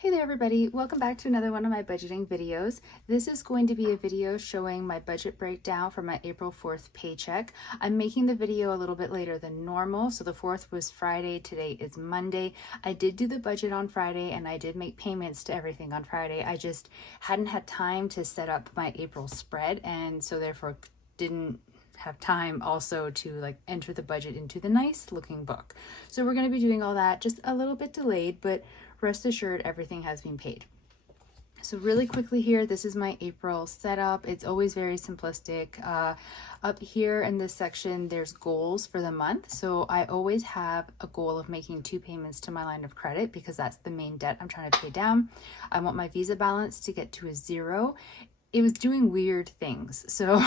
Hey there everybody, welcome back to another one of my budgeting videos. This is going to be a video showing my budget breakdown for my April 4th paycheck. I'm making the video a little bit later than normal, so the 4th was Friday, today is Monday. I did do the budget on Friday and I did make payments to everything on Friday. I just hadn't had time to set up my April spread, and so therefore didn't have time also to enter the budget into the nice looking book. So we're going to be doing all that, just a little bit delayed, but rest assured everything has been paid. So really quickly here, this is my April setup. It's always very simplistic. Up here in this section, there's goals for the month. So I always have a goal of making 2 payments to my line of credit because that's the main debt I'm trying to pay down. I want my Visa balance to get to a 0. It was doing weird things. So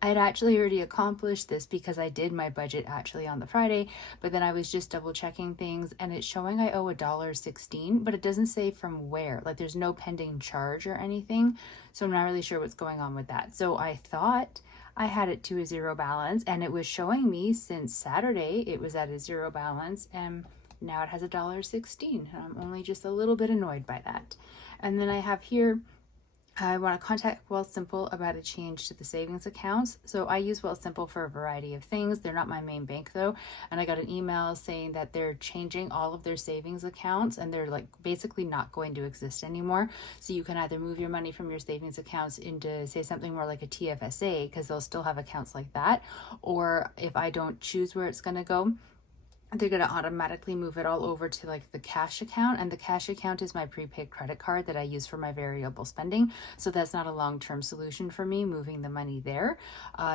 I'd actually already accomplished this because I did my budget actually on the Friday, but then I was just double checking things and it's showing I owe $1.16, but it doesn't say from where. Like there's no pending charge or anything. So I'm not really sure what's going on with that. So I thought I had it to a 0 balance and it was showing me since Saturday it was at a 0 balance, and now it has $1.16. And I'm only just a little bit annoyed by that. And then I have here, I want to contact Wealthsimple about a change to the savings accounts. So I use Wealthsimple for a variety of things. They're not my main bank though. And I got an email saying that they're changing all of their savings accounts and they're basically not going to exist anymore. So you can either move your money from your savings accounts into say something more like a TFSA, because they'll still have accounts like that. Or if I don't choose where it's going to go, they're going to automatically move it all over to the cash account, and the cash account is my prepaid credit card that I use for my variable spending. So that's not a long-term solution for me, moving the money there.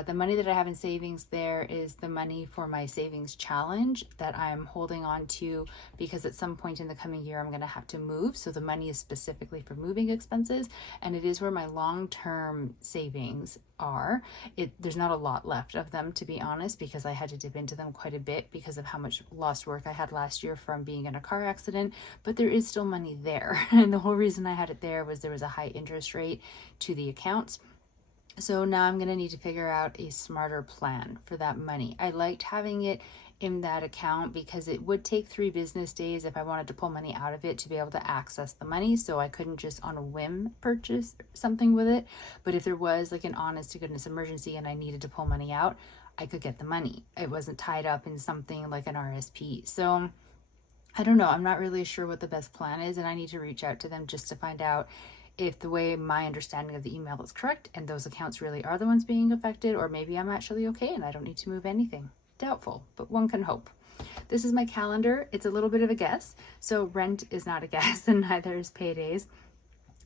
The money that I have in savings there is the money for my savings challenge that I'm holding on to because at some point in the coming year I'm going to have to move. So the money is specifically for moving expenses, and it is where my long-term savings are. There's not a lot left of them, to be honest, because I had to dip into them quite a bit because of how much lost work I had last year from being in a car accident, but there is still money there. And the whole reason I had it there was there was a high interest rate to the accounts. So now I'm going to need to figure out a smarter plan for that money. I liked having it in that account because it would take 3 business days if I wanted to pull money out of it to be able to access the money. So I couldn't just on a whim purchase something with it. But if there was an honest to goodness emergency and I needed to pull money out, I could get the money. It wasn't tied up in something like an RSP. So I don't know. I'm not really sure what the best plan is, and I need to reach out to them just to find out if the way my understanding of the email is correct and those accounts really are the ones being affected, or maybe I'm actually okay and I don't need to move anything. Doubtful, but one can hope. This is my calendar. It's a little bit of a guess. So rent is not a guess, and neither is paydays.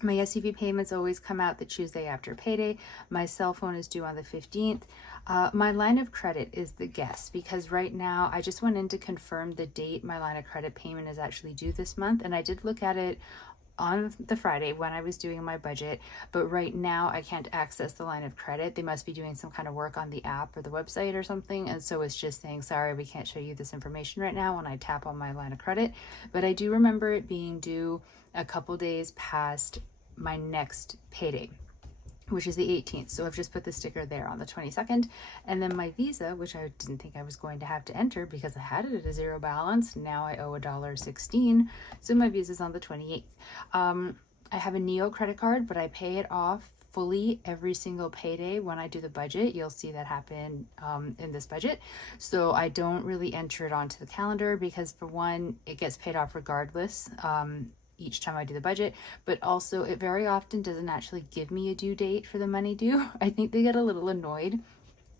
My SUV payments always come out the Tuesday after payday. My cell phone is due on the 15th. My line of credit is the guess because right now I just went in to confirm the date my line of credit payment is actually due this month, and I did look at it on the Friday when I was doing my budget, but right now I can't access the line of credit. They must be doing some kind of work on the app or the website or something, and so it's just saying, sorry, we can't show you this information right now when I tap on my line of credit. But I do remember it being due a couple days past my next payday, which is the 18th. So I've just put the sticker there on the 22nd. And then my Visa, which I didn't think I was going to have to enter because I had it at a 0 balance. Now I owe $1.16. So my Visa's on the 28th. I have a Neo credit card, but I pay it off fully every single payday when I do the budget. You'll see that happen in this budget. So I don't really enter it onto the calendar because, for one, it gets paid off regardless. Each time I do the budget, but also it very often doesn't actually give me a due date for the money due. I think they get a little annoyed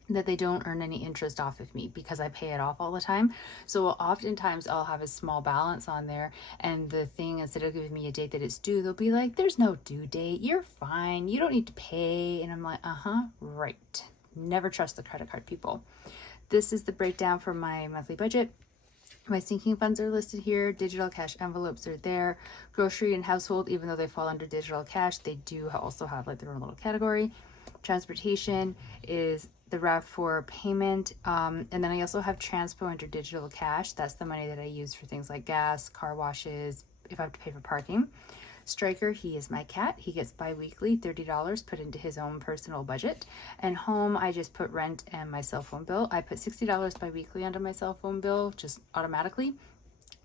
that they don't earn any interest off of me because I pay it off all the time. So oftentimes I'll have a small balance on there, and the thing, instead of giving me a date that it's due, they'll be like, there's no due date, you're fine, you don't need to pay. And I'm like, right. Never trust the credit card people. This is the breakdown for my monthly budget. My sinking funds are listed here. Digital cash envelopes are there. Grocery and household, even though they fall under digital cash, they do also have their own little category. Transportation is the RAV4 payment. And then I also have transpo under digital cash. That's the money that I use for things like gas, car washes, if I have to pay for parking. Striker, he is my cat. He gets bi-weekly $30 put into his own personal budget. And home, I just put rent and my cell phone bill. I put $60 bi-weekly onto my cell phone bill just automatically.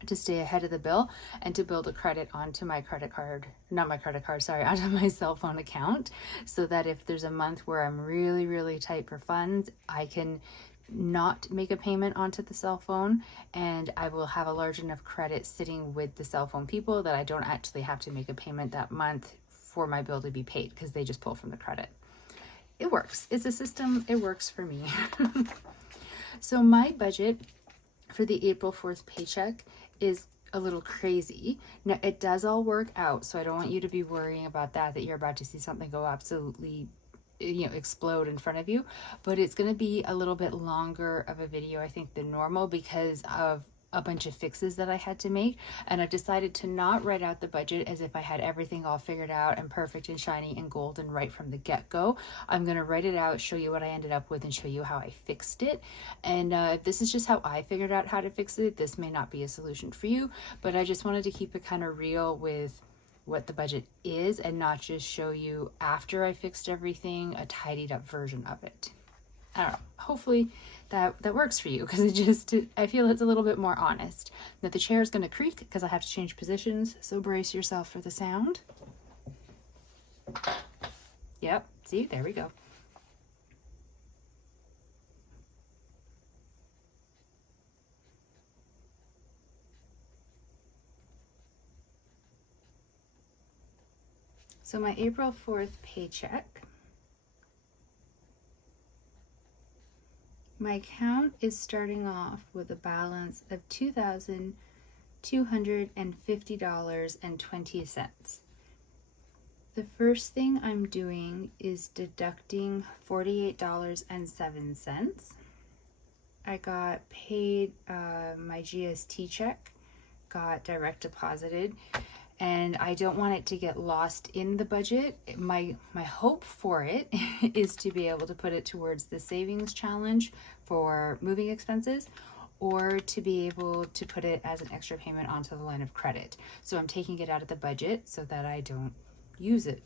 to stay ahead of the bill and to build a credit onto my credit card, not my credit card, sorry, onto my cell phone account, so that if there's a month where I'm really, really tight for funds, I can not make a payment onto the cell phone, and I will have a large enough credit sitting with the cell phone people that I don't actually have to make a payment that month for my bill to be paid, because they just pull from the credit. It works. It's a system. It works for me. So my budget for the April 4th paycheck is a little crazy. Now, it does all work out, so I don't want you to be worrying about that you're about to see something go absolutely, explode in front of you. But it's going to be a little bit longer of a video, I think, than normal, because of a bunch of fixes that I had to make, and I've decided to not write out the budget as if I had everything all figured out and perfect and shiny and golden right from the get-go. I'm going to write it out, show you what I ended up with, and show you how I fixed it. And this is just how I figured out how to fix it. This may not be a solution for you, but I just wanted to keep it kind of real with what the budget is and not just show you after I fixed everything a tidied up version of it. I don't know, hopefully that works for you, because I feel it's a little bit more honest. That the chair is going to creak because I have to change positions, so brace yourself for the sound. Yep, see, there we go. So my April 4th paycheck, my account is starting off with a balance of $2,250.20. The first thing I'm doing is deducting $48.07. I got paid my GST check, got direct deposited, and I don't want it to get lost in the budget. My hope for it is to be able to put it towards the savings challenge for moving expenses, or to be able to put it as an extra payment onto the line of credit. So I'm taking it out of the budget so that I don't use it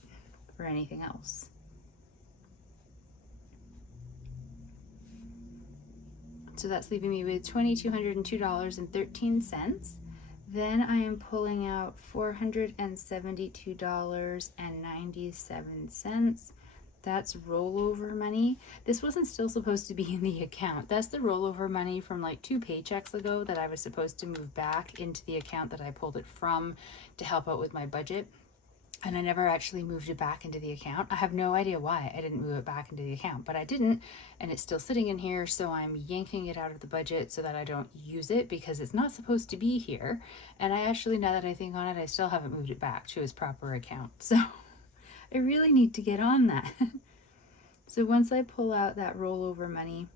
for anything else. So that's leaving me with $2,202.13. Then I am pulling out $472.97. That's rollover money. This wasn't still supposed to be in the account. That's the rollover money from like 2 paychecks ago that I was supposed to move back into the account that I pulled it from to help out with my budget. And I never actually moved it back into the account. I have no idea why I didn't move it back into the account, but I didn't, and it's still sitting in here, so I'm yanking it out of the budget so that I don't use it, because it's not supposed to be here. And I actually, now that I think on it, I still haven't moved it back to its proper account. So I really need to get on that. So once I pull out that rollover money,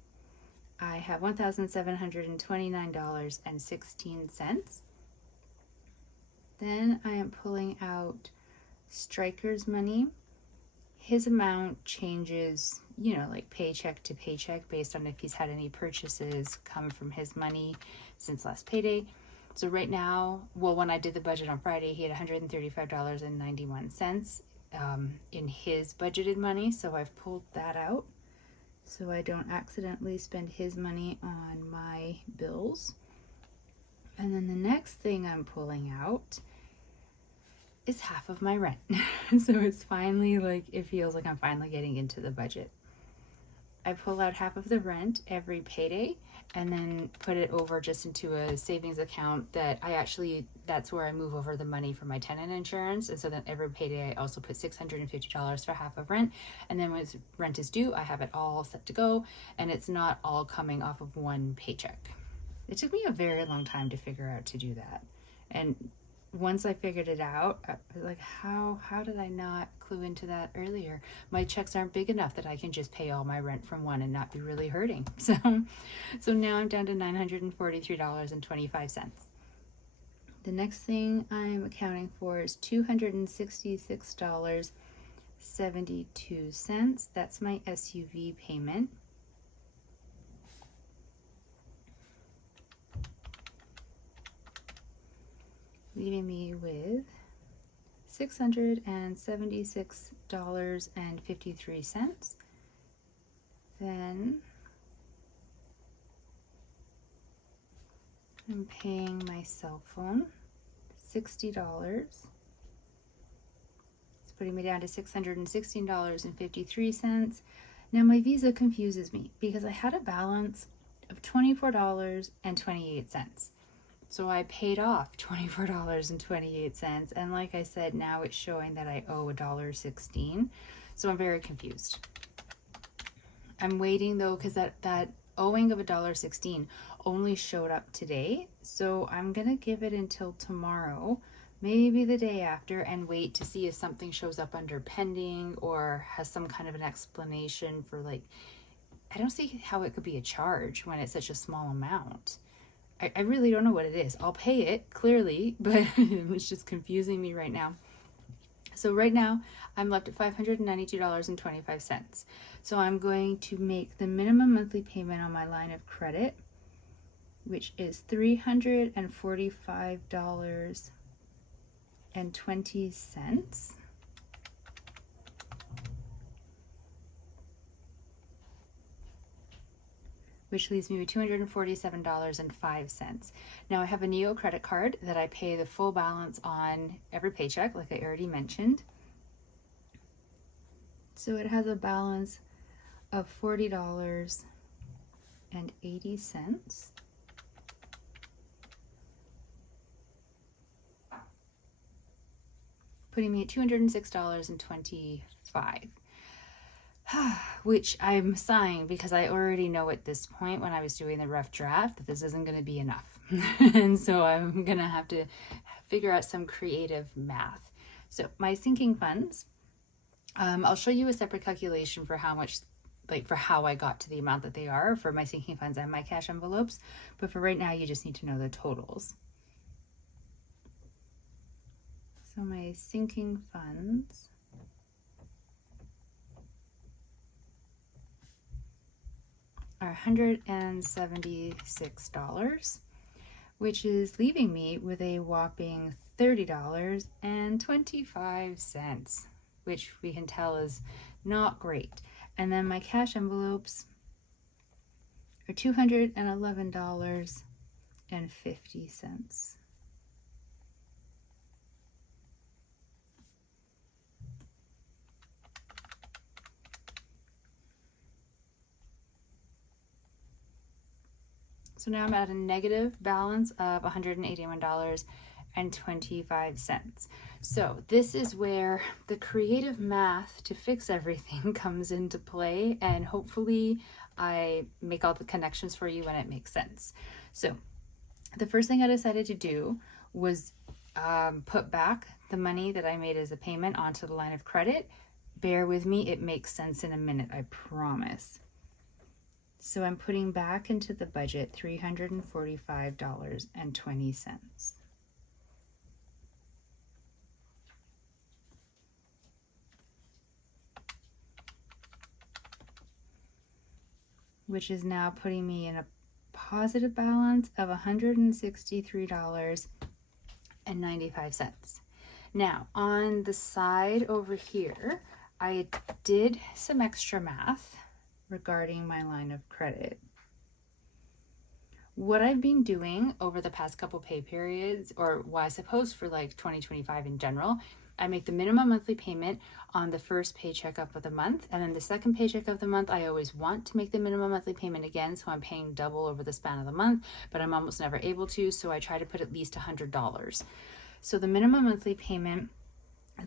I have $1,729.16. Then I am pulling out Striker's money. His amount changes, like paycheck to paycheck based on if he's had any purchases come from his money since last payday. So right now, when I did the budget on Friday, he had $135.91 in his budgeted money. So I've pulled that out so I don't accidentally spend his money on my bills. And then the next thing I'm pulling out is half of my rent. So it's finally it feels like I'm finally getting into the budget. I pull out half of the rent every payday and then put it over just into a savings account that's where I move over the money for my tenant insurance. And so then every payday I also put $650 for half of rent. And then when rent is due, I have it all set to go, and it's not all coming off of one paycheck. It took me a very long time to figure out to do that. And once I figured it out, I was like, how did I not clue into that earlier? My checks aren't big enough that I can just pay all my rent from one and not be really hurting. So now I'm down to $943.25. The next thing I'm accounting for is $266.72. That's my SUV payment. Leaving me with $676.53. Then I'm paying my cell phone $60. It's putting me down to $616.53. Now my Visa confuses me because I had a balance of $24.28. So I paid off $24.28, and like I said, now it's showing that I owe $1.16. So I'm very confused. I'm waiting though, because that owing of $1.16 only showed up today. So I'm gonna give it until tomorrow, maybe the day after, and wait to see if something shows up under pending or has some kind of an explanation for, like, I don't see how it could be a charge when it's such a small amount. I really don't know what it is. I'll pay it, clearly, but it's just confusing me right now. So right now, I'm left at $592.25. So I'm going to make the minimum monthly payment on my line of credit, which is $345.20. Which leaves me with $247.05. Now I have a Neo credit card that I pay the full balance on every paycheck, like I already mentioned. So it has a balance of $40.80. Putting me at $206.25. Which I'm sighing because I already know at this point, when I was doing the rough draft, that this isn't going to be enough. And so I'm going to have to figure out some creative math. So my sinking funds, I'll show you a separate calculation for how much, like for how I got to the amount that they are for my sinking funds and my cash envelopes. But for right now, you just need to know the totals. So my sinking funds are $176, which is leaving me with a whopping $30.25, which we can tell is not great. And then my cash envelopes are $211.50. So now I'm at a negative balance of $181.25. So this is where the creative math to fix everything comes into play, and hopefully I make all the connections for you when it makes sense. So the first thing I decided to do was put back the money that I made as a payment onto the line of credit. Bear with me, it makes sense in a minute, I promise. So I'm putting back into the budget $345.20. Which is now putting me in a positive balance of $163.95. Now, on the side over here, I did some extra math regarding my line of credit. What I've been doing over the past couple pay periods, or well, I suppose for like 2025 in general, I make the minimum monthly payment on the first paycheck of the month, and then the second paycheck of the month, I always want to make the minimum monthly payment again, so I'm paying double over the span of the month, but I'm almost never able to, so I try to put at least $100. So the minimum monthly payment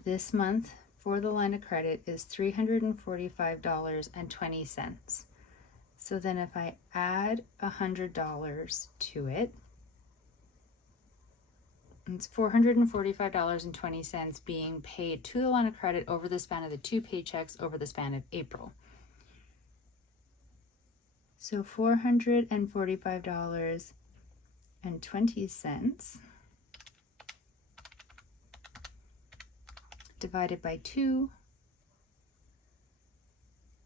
this month for the line of credit is $345.20. So then if I add $100 to it, it's $445.20 being paid to the line of credit over the span of the two paychecks over the span of April. So $445.20 divided by 2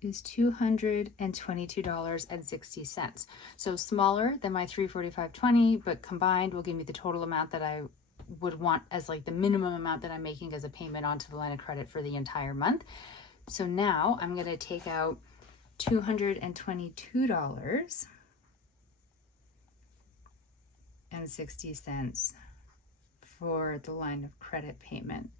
is $222.60. So smaller than my $345.20, but combined will give me the total amount that I would want as like the minimum amount that I'm making as a payment onto the line of credit for the entire month. So now I'm going to take out $222.50 $48.60 for the line of credit payment.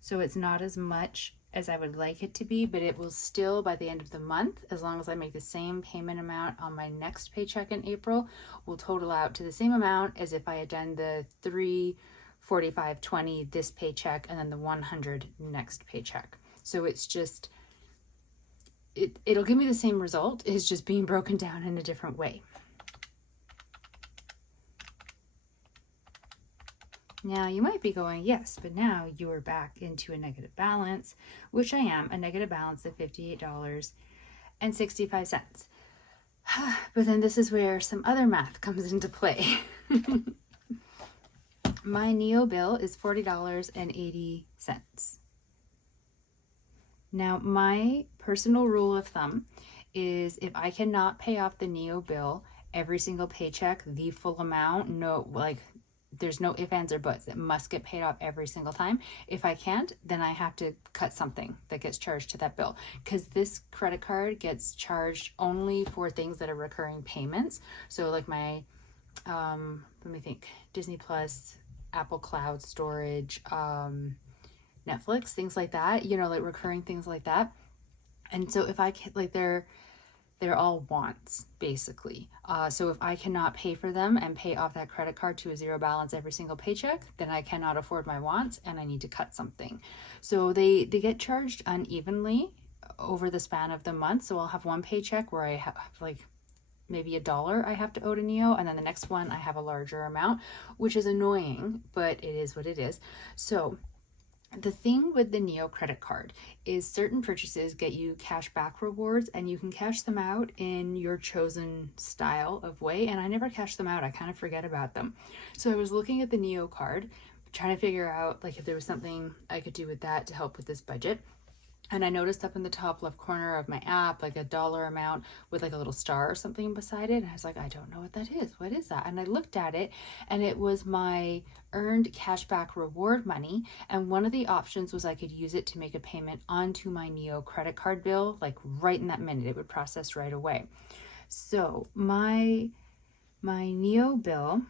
So it's not as much as I would like it to be, but it will still, by the end of the month, as long as I make the same payment amount on my next paycheck in April, will total out to the same amount as if I had done the $345.20 this paycheck and then the $100 next paycheck. So it's just, it'll give me the same result. It's just being broken down in a different way. Now you might be going, yes, but now you are back into a negative balance, which I am, a negative balance of $58.65. But then this is where some other math comes into play. My NEO bill is $40.80. Now my personal rule of thumb is if I cannot pay off the NEO bill every single paycheck, the full amount, no, like, there's no ifs, ands, or buts. It must get paid off every single time. If I can't, then I have to cut something that gets charged to that bill, because this credit card gets charged only for things that are recurring payments. So like my, let me think, Disney Plus, Apple Cloud Storage, Netflix, things like that, you know, like recurring things like that. And so if I can, like, they're all wants, basically. So if I cannot pay for them and pay off that credit card to a zero balance every single paycheck, then I cannot afford my wants and I need to cut something. So they get charged unevenly over the span of the month. So I'll have one paycheck where I have like maybe $1 I have to owe to NEO, and then the next one I have a larger amount, which is annoying, but it is what it is. So the thing with the NEO credit card is certain purchases get you cash back rewards, and you can cash them out in your chosen style of way. And I never cash them out. I kind of forget about them. So I was looking at the NEO card, trying to figure out like if there was something I could do with that to help with this budget. And I noticed up in the top left corner of my app, like a dollar amount with like a little star or something beside it. And I was like, I don't know what that is. What is that? And I looked at it, and it was my earned cashback reward money. And one of the options was I could use it to make a payment onto my NEO credit card bill, like right in that minute. It would process right away. So my NEO bill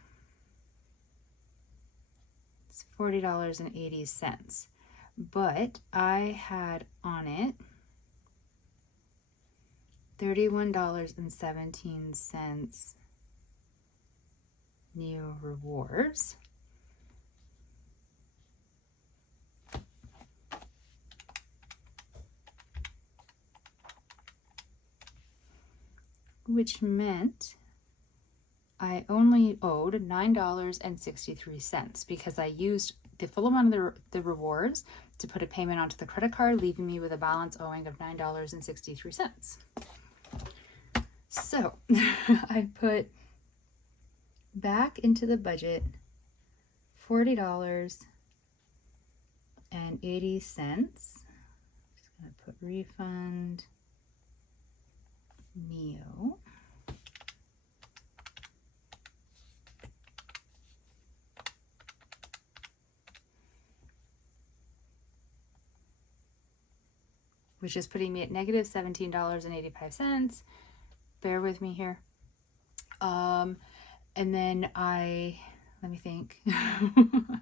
is $40.80. But I had on it $31.17 NEO rewards. Which meant I only owed $9.63 because I used the full amount of the rewards to put a payment onto the credit card, leaving me with a balance owing of $9.63. So I put back into the budget $40.80. Just gonna put refund NEO. Which is putting me at negative $17.85. Bear with me here. And then let me think.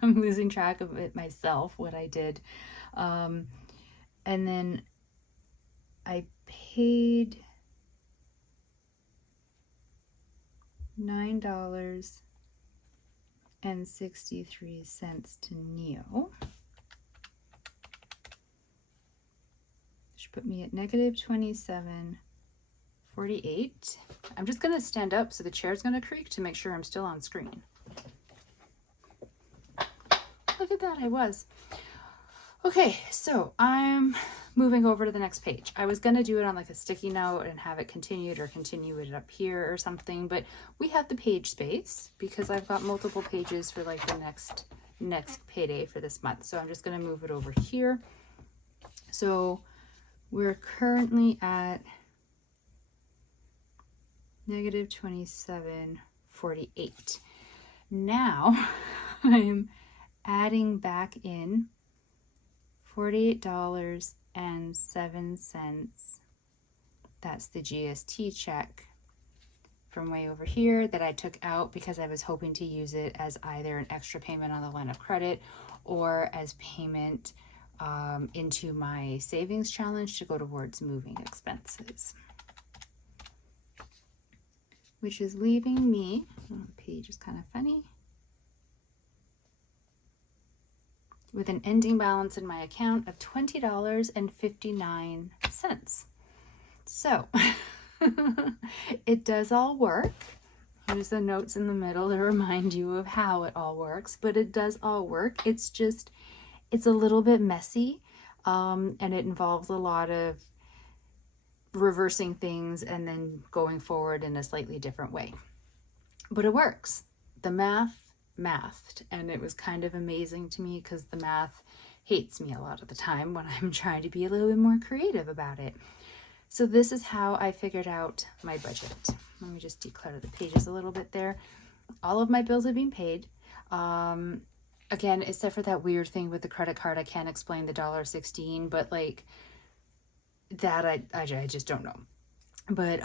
I'm losing track of it myself, what I did. And then I paid $9.63 to NEO. Put me at negative $27.48. I'm just going to stand up so the chair's going to creak to make sure I'm still on screen. Look at that, I was. Okay, so I'm moving over to the next page. I was going to do it on like a sticky note and have it continued or continue it up here or something, but we have the page space because I've got multiple pages for like the next payday for this month. So I'm just going to move it over here. So we're currently at negative $27.48. Now I'm adding back in $48.07. That's the GST check from way over here that I took out because I was hoping to use it as either an extra payment on the line of credit or as payment into my savings challenge to go towards moving expenses. Which is leaving me, oh, the page is kind of funny, with an ending balance in my account of $20.59. So it does all work. Here's the notes in the middle to remind you of how it all works, but it does all work. It's just, it's a little bit messy, and it involves a lot of reversing things and then going forward in a slightly different way. But it works. The mathed, and it was kind of amazing to me because the math hates me a lot of the time when I'm trying to be a little bit more creative about it. So this is how I figured out my budget. Let me just declutter the pages a little bit there. All of my bills have been paid. Again, except for that weird thing with the credit card, I can't explain the $1.16, but like that I just don't know. But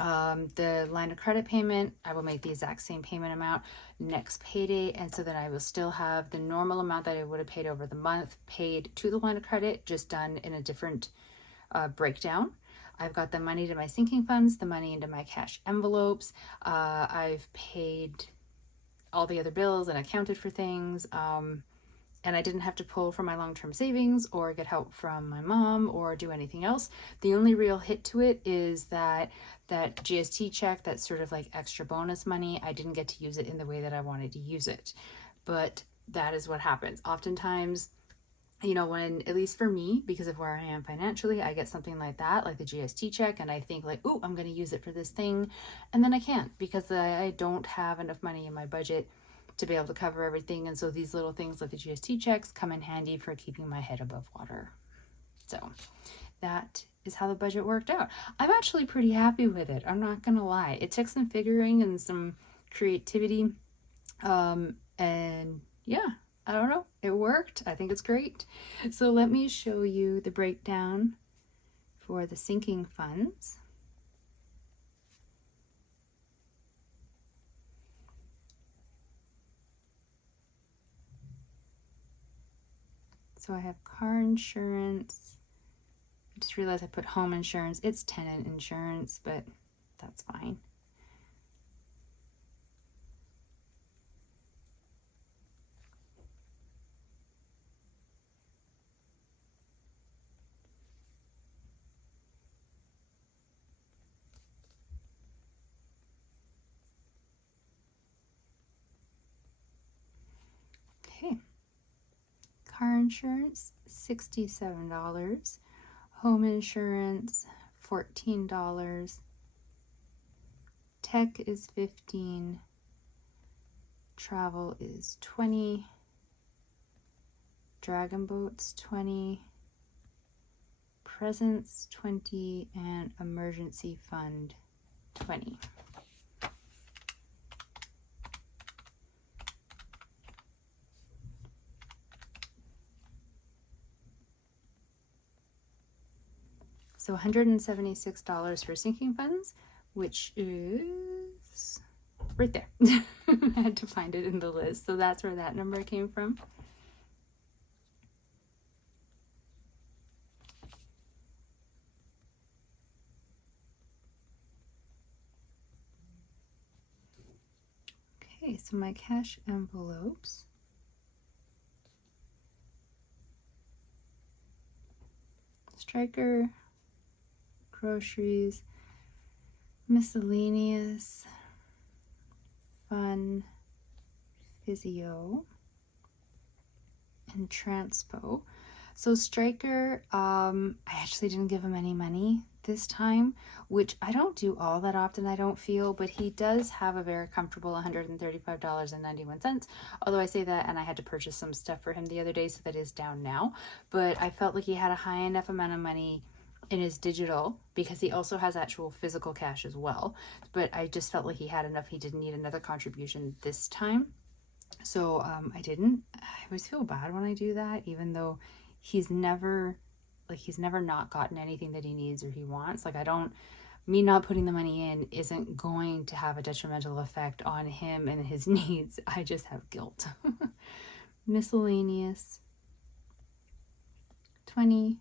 the line of credit payment, I will make the exact same payment amount next payday, and so then I will still have the normal amount that I would have paid over the month paid to the line of credit, just done in a different breakdown. I've got the money to my sinking funds, the money into my cash envelopes. I've paid all the other bills and accounted for things. And I didn't have to pull from my long-term savings or get help from my mom or do anything else. The only real hit to it is that GST check, that's sort of like extra bonus money, I didn't get to use it in the way that I wanted to use it. But that is what happens. Oftentimes, you know, when, at least for me, because of where I am financially, I get something like that, like the GST check, and I think like, oh, I'm going to use it for this thing. And then I can't because I don't have enough money in my budget to be able to cover everything. And so these little things like the GST checks come in handy for keeping my head above water. So that is how the budget worked out. I'm actually pretty happy with it. I'm not gonna lie. It took some figuring and some creativity. And yeah, I don't know. It worked. I think it's great. So let me show you the breakdown for the sinking funds. So I have car insurance. I just realized I put home insurance. It's tenant insurance, but that's fine. Okay. Car insurance, $67. Home insurance, $14. Tech is $15. Travel is $20. Dragon boats, $20. Presents, $20. And emergency fund, $20. So $176 for sinking funds, which is right there. I had to find it in the list. So that's where that number came from. Okay, so my cash envelopes. Striker, groceries, miscellaneous, fun, physio, and transpo. So Striker, I actually didn't give him any money this time, which I don't do all that often, I don't feel, but he does have a very comfortable $135.91. Although I say that, and I had to purchase some stuff for him the other day, so that is down now. But I felt like he had a high enough amount of money in his digital, because he also has actual physical cash as well. But I just felt like he had enough. He didn't need another contribution this time. So I didn't. I always feel bad when I do that, even though he's never not gotten anything that he needs or he wants. Like, I don't me not putting the money in isn't going to have a detrimental effect on him and his needs. I just have guilt. Miscellaneous, 20,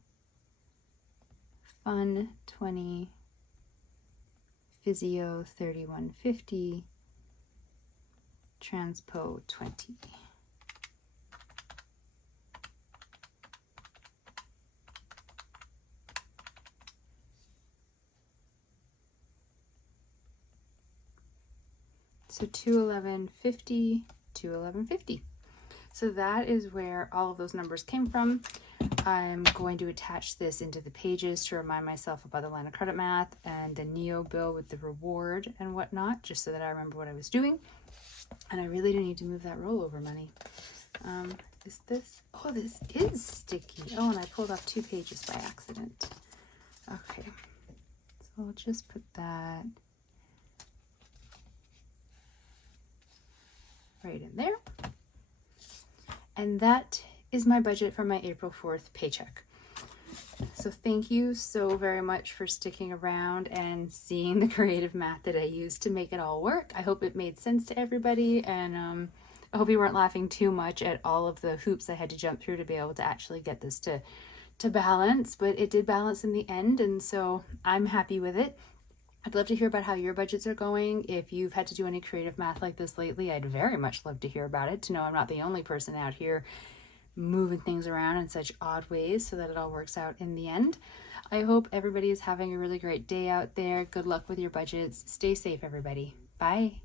fun, 20, physio, 31.50, transpo, 20. So 211.50, 211.50. So that is where all of those numbers came from. I'm going to attach this into the pages to remind myself about the line of credit math and the NEO bill with the reward and whatnot, just so that I remember what I was doing. And I really do need to move that rollover money. Is this? Oh, this is sticky. Oh, and I pulled off 2 pages by accident. Okay, so I'll just put that right in there. And that is my budget for my April 4th paycheck. So thank you so very much for sticking around and seeing the creative math that I used to make it all work. I hope it made sense to everybody, and I hope you weren't laughing too much at all of the hoops I had to jump through to be able to actually get this to balance, but it did balance in the end, and so I'm happy with it. I'd love to hear about how your budgets are going. If you've had to do any creative math like this lately, I'd very much love to hear about it, to know I'm not the only person out here moving things around in such odd ways so that it all works out in the end. I hope everybody is having a really great day out there. Good luck with your budgets. Stay safe, everybody. Bye.